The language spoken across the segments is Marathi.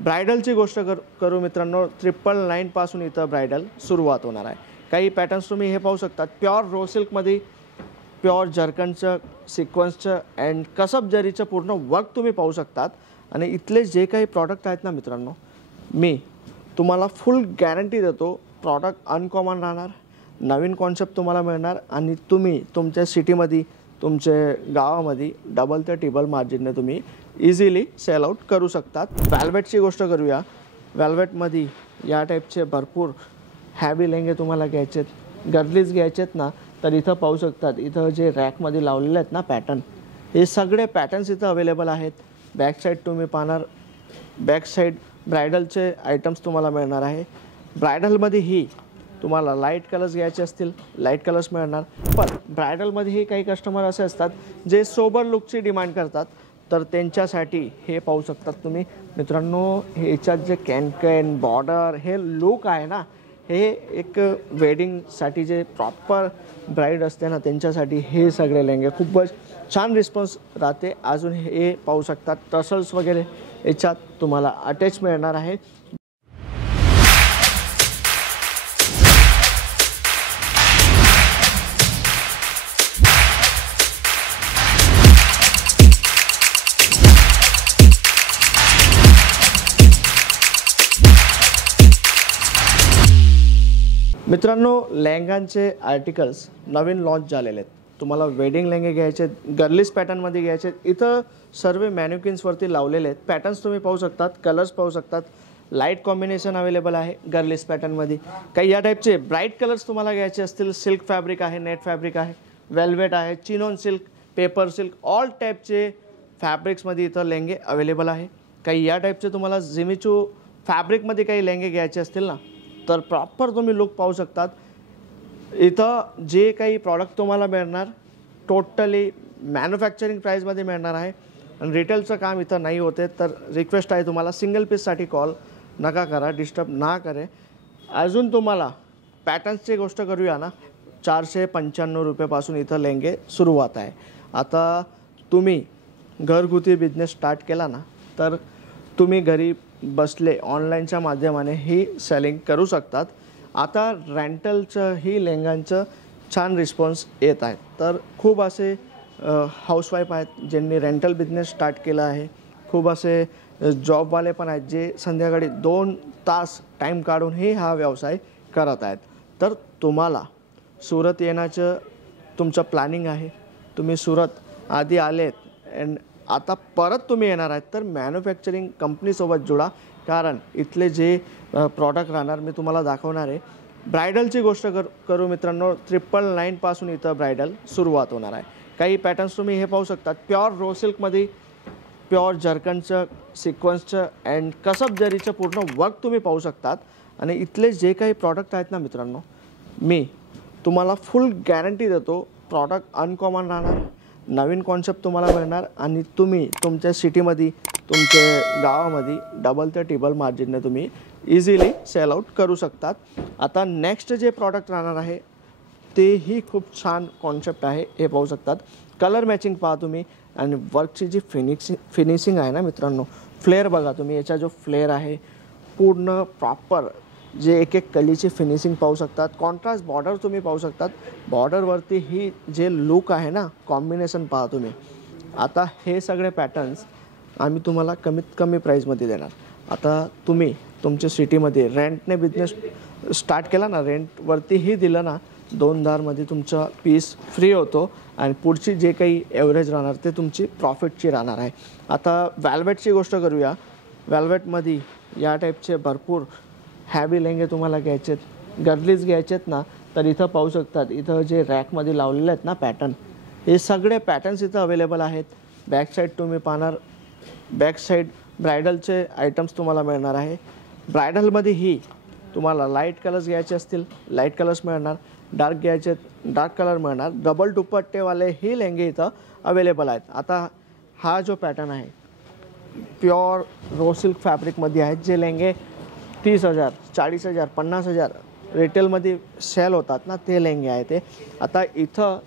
ब्रायडलची गोष्ट करू मित्रांनो, 999 पासून इथं ब्रायडल सुरुवात होणार आहे। काही पॅटर्न्स तुम्ही हे पाहू शकतात, प्युअर रो सिल्कमध्ये प्युअर जर्कनचं सिक्वेन्सचं अँड कसब जरीचं पूर्ण वर्क तुम्ही पाहू शकतात। आणि इथले जे काही प्रॉडक्ट आहेत ना मित्रांनो, मी तुम्हाला फुल गॅरंटी देतो, प्रॉडक्ट अनकॉमन राहणार, नवीन कॉन्सेप्ट तुम्हाला मिळणार आणि तुम्ही तुमच्या सिटीमध्ये तुमच्या गावामध्ये डबल ते ट्रिपल मार्जिनने तुम्ही इझिली सेल आउट करू शकतात। वेल्वेटची गोष्ट करूया, वेल्वेटमध्ये या टाईपचे भरपूर हॅवी लेंगे तुम्हाला घ्यायचे आहेत, गर्लीज घ्यायचे आहेत ना, तर इथं पाहू शकतात, इथं जे रॅकमध्ये लावलेले आहेत ना पॅटर्न, हे सगळे पॅटर्न्स इथं अवेलेबल आहेत। बॅक साईड तुम्ही पाहणार, बॅक साईड ब्रायडलचे आयटम्स तुम्हाला मिळणार आहे। ब्रायडलमध्ये ही तुम्हाला लाईट कलर्स घ्यायचे असतील लाईट कलर्स मिळणार, पण ब्रायडलमध्येही काही कस्टमर असे असतात जे सोबर लुकची डिमांड करतात, तर त्यांच्यासाठी हे पाहू शकतात तुम्ही मित्रांनो, ह्याच्यात जे कॅन बॉर्डर हे लुक आहे ना, हे एक वेडिंगसाठी जे प्रॉपर ब्राईड असते ना, त्यांच्यासाठी हे सगळे लेंगे खूपच छान रिस्पॉन्स राहते। अजून हे पाहू शकतात, टसल्स वगैरे याच्यात तुम्हाला अटॅच मिळणार आहे। मित्रांनो, लेहंगांचे आर्टिकल्स नवीन लॉन्च झालेले आहेत। तुम्हाला वेडिंग लेहंगे घ्यायचे, गर्लिश पॅटर्नमध्ये घ्यायचे, इथं सर्व मॅन्युकिन्सवरती लावलेले आहेत। पॅटर्न्स तुम्ही पाहू शकतात, कलर्स पाहू शकतात, लाईट कॉम्बिनेशन अवेलेबल आहे गर्लिश पॅटर्नमध्ये। काही या टाईपचे ब्राईट कलर्स तुम्हाला घ्यायचे असतील, सिल्क फॅब्रिक आहे, नेट फॅब्रिक आहे, वेल्वेट आहे, chinon silk, paper silk, all टाईपचे फॅब्रिक्समध्ये इथं लेहंगे अवेलेबल आहे। काही या टाईपचे तुम्हाला जिमिचू फॅब्रिकमध्ये काही लेहंगे घ्यायचे असतील ना, तर प्रॉपर तुम्ही लुक पाहू शकतात। इथं जे काही प्रॉडक्ट तुम्हाला मिळणार टोटली मॅन्युफॅक्चरिंग प्राईजमध्ये मिळणार आहे आणि रिटेलचं काम इथं नाही होते, तर रिक्वेस्ट आहे तुम्हाला, सिंगल पीससाठी कॉल नका करा, डिस्टर्ब ना करे। अजून तुम्हाला पॅटर्न्सची गोष्ट करूया ना, 495 रुपयापासून इथं लेंगे सुरुवात आहे। आता तुम्ही घरगुती बिझनेस स्टार्ट केला ना, तर तुम्ही घरी बसले ऑनलाईनच्या माध्यमाने ही सेलिंग करू शकतात। आता रेंटलचं ही लेहंगांचं छान रिस्पॉन्स येत आहे, तर खूप असे हाऊसवाईफ आहेत ज्यांनी रेंटल बिझनेस स्टार्ट केला आहे, खूप असे जॉबवाले पण आहेत जे संध्याकाळी 2 तास टाईम काढूनही हा व्यवसाय करत आहेत। तर तुम्हाला सुरत येण्याचं तुमचं प्लॅनिंग आहे, तुम्ही सुरत आधी आलेत अँड आता परत तुम्ही येणार आहेत, तर मॅन्युफॅक्चरिंग कंपनीसोबत जुळा, कारण इथले जे प्रॉडक्ट राहणार मी तुम्हाला दाखवणार आहे। ब्रायडलची गोष्ट करू मित्रांनो, 999 पासून इथं ब्रायडल सुरुवात होणार आहे। काही पॅटर्न्स तुम्ही हे पाहू शकतात, प्युअर रो सिल्कमध्ये प्युअर जर्कनचं सिक्वेन्सचं अँड कसब जरीचं पूर्ण वर्क तुम्ही पाहू शकतात। आणि इथले जे काही प्रॉडक्ट आहेत ना मित्रांनो, मी तुम्हाला फुल गॅरंटी देतो, प्रॉडक्ट अनकॉमन राहणार, नवीन कॉन्सेप्ट तुम्हाला मिळणार आणि तुम्ही तुमच्या सिटीमध्ये तुमच्या गावामध्ये डबल ते ट्रिपल मार्जिनने तुम्ही इझिली सेल आउट करू शकतात। आता नेक्स्ट जे प्रॉडक्ट राहणार आहे तेही खूप छान कॉन्सेप्ट आहे, हे पाहू शकतात, कलर मॅचिंग पहा तुम्ही आणि वर्कची जी फिनिशिंग आहे ना मित्रांनो, फ्लेअर बघा तुम्ही, याचा जो फ्लेअर आहे पूर्ण प्रॉपर, जे एक एक कलीची फिनिशिंग पाहू शकतात, कॉन्ट्रास्ट बॉर्डर तुम्ही पाहू शकतात, बॉर्डरवरती ही जे लुक आहे ना, कॉम्बिनेशन पहा तुम्ही। आता हे सगळे पॅटर्न्स आम्ही तुम्हाला कमीत कमी प्राईजमध्ये देणार। आता तुम्ही तुमच्या सिटीमध्ये रेंटने बिझनेस स्टार्ट केला ना, रेंटवरतीही दिलं ना, 2000मध्ये तुमचा पीस फ्री होतो आणि पुढची जे काही ॲव्हरेज राहणार ते तुमची प्रॉफिटची राहणार आहे। आता वेल्वेटची गोष्ट करूया, वेल्वेटमध्ये या टाईपचे भरपूर हॅवी लेंगे तुम्हाला घ्यायचे आहेत, गर्लीज घ्यायचे आहेत ना, तर इथं पाहू शकतात, इथं जे रॅकमध्ये लावलेले आहेत ना पॅटर्न, हे सगळे पॅटर्न्स इथं अवेलेबल आहेत। बॅक साईड तुम्ही पाहणार, बॅक साईड ब्रायडलचे आयटम्स तुम्हाला मिळणार आहे। ब्रायडलमध्ये ही तुम्हाला लाईट कलर्स घ्यायचे असतील लाईट कलर्स मिळणार, डार्क घ्यायचे डार्क कलर मिळणार, डबल दुपट्टेवाले ही लेंगे इथं अवेलेबल आहेत। आता हा जो पॅटर्न आहे प्युअर रो सिल्क फॅब्रिकमध्ये आहेत, जे लेंगे 30,000 40,000 50,000 रिटेलमध्ये सेल होतात ना, ते लेंगे आहे ते आता इथं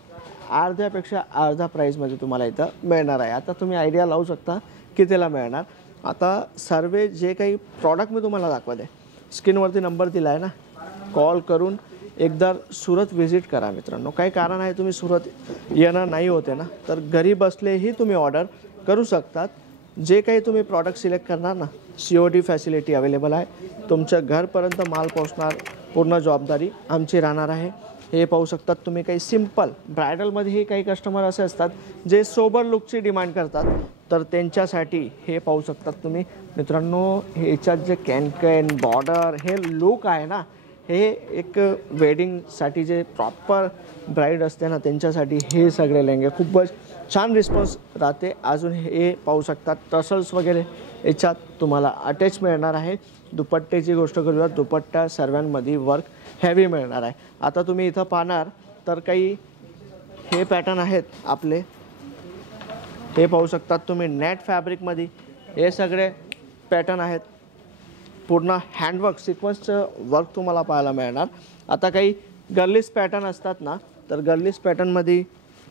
अर्ध्यापेक्षा अर्धा प्राईजमध्ये तुम्हाला इथं मिळणार आहे। आता तुम्ही आयडिया लावू शकता कितीला मिळणार। आता सर्व जे काही प्रॉडक्ट मी तुम्हाला दाखवले स्क्रीनवरती नंबर दिला आहे ना, कॉल करून एकदा सुरत व्हिजिट करा मित्रांनो. काही कारण आहे तुम्ही सुरत येणं नाही होते ना, तर घरी बसलेही तुम्ही ऑर्डर करू शकतात. जे काही तुम्ही प्रॉडक्ट सिलेक्ट करणार ना, COD फॅसिलिटी अवेलेबल आहे. तुमच्या घरपर्यंत माल पोहोचणार, पूर्ण जबाबदारी आमची राहणार आहे. हे पाहू शकतात तुम्ही. काही सिम्पल ब्रायडलमध्येही काही कस्टमर असे असतात जे सोबर लुकची डिमांड करतात, तर त्यांच्यासाठी हे पाहू शकतात तुम्ही मित्रांनो. ह्याच्यात जे कॅन बॉर्डर हे लुक आहे ना, हे एक वेडिंगसाठी जे प्रॉपर ब्राईड असते ना, त्यांच्यासाठी हे सगळे लेंगे खूपच छान रिस्पॉन्स राहते. अजून हे पाहू शकतात टसल्स वगैरे याच्यात तुम्हाला अटॅच मिळणार आहे. दुपट्ट्याची गोष्ट करूया, दुपट्टा सर्वांमध्ये वर्क हेवी मिळणार आहे. आता तुम्ही इथं पाहणार तर काही हे पॅटर्न आहेत आपले, हे पाहू शकतात तुम्ही. नेट फॅब्रिकमध्ये हे सगळे पॅटर्न आहेत. पूर्ण हँडवर्क सिक्वन्सचं वर्क तुम्हाला पाहायला मिळणार. आता काही गर्लिश पॅटर्न असतात ना, तर गर्लिश पॅटर्नमध्ये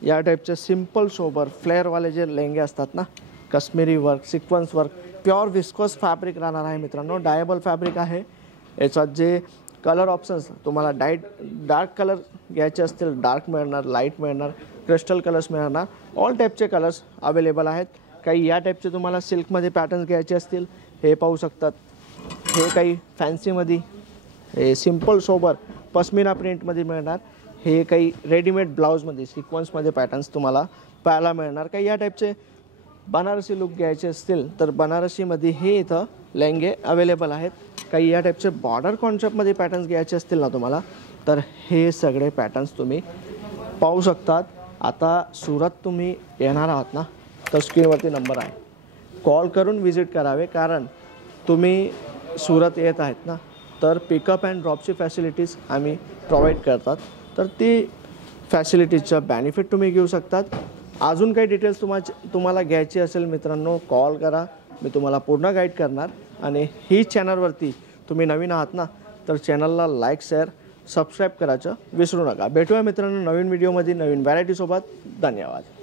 या टाईपचे सिम्पल सोबर फ्लेअरवाले जे लेंगे असतात ना, Kashmiri work sequence work pure viscose fabric राहणार आहे मित्रांनो. डायबल फॅब्रिक आहे. याच्यात जे कलर ऑप्शन्स तुम्हाला डार्क कलर घ्यायचे असतील डार्क मिळणार, लाईट मिळणार, क्रिस्टल कलर्स मिळणार. ऑल टाईपचे कलर्स अवेलेबल आहेत. काही या टाईपचे तुम्हाला सिल्कमध्ये पॅटर्न्स घ्यायचे असतील हे पाहू शकतात. हे काही फॅन्सीमध्ये हे सिम्पल सोबर पश्मिना प्रिंटमध्ये मिळणार. हे काही रेडीमेड ब्लाऊजमध्ये सिक्वन्समध्ये पॅटर्न्स तुम्हाला पाहायला मिळणार. काही या टाईपचे बनारसी लुक घ्यायचे असतील तर बनारसीमध्ये हे इथं लेंगे अवेलेबल आहेत. काही या टाईपचे बॉर्डर कॉन्सेप्टमध्ये पॅटर्न्स घ्यायचे असतील ना तुम्हाला, तर हे सगळे पॅटर्न्स तुम्ही पाहू शकतात. आता सुरत तुम्ही येणार आहात ना, तर स्क्रीनवरती नंबर आहे, कॉल करून व्हिजिट करावे. कारण तुम्ही सुरत येत आहेत ना, तर पिकअप अँड ड्रॉपची फॅसिलिटीज आम्ही प्रोव्हाइड करतात. तर ती फॅसिलिटीजचं बेनिफिट तुम्ही घेऊ शकतात. अजून काही डिटेल्स तुम्हाला घ्यायची असेल मित्रांनो, कॉल करा, मी तुम्हाला पूर्ण गाईड करणार. आणि ही चॅनलवरती तुम्ही नवीन आहात ना, तर चॅनलला लाईक शेअर सबस्क्राईब करायचं विसरू नका. भेटूया मित्रांनो नवीन व्हिडिओमध्ये नवीन व्हरायटीसोबत. धन्यवाद.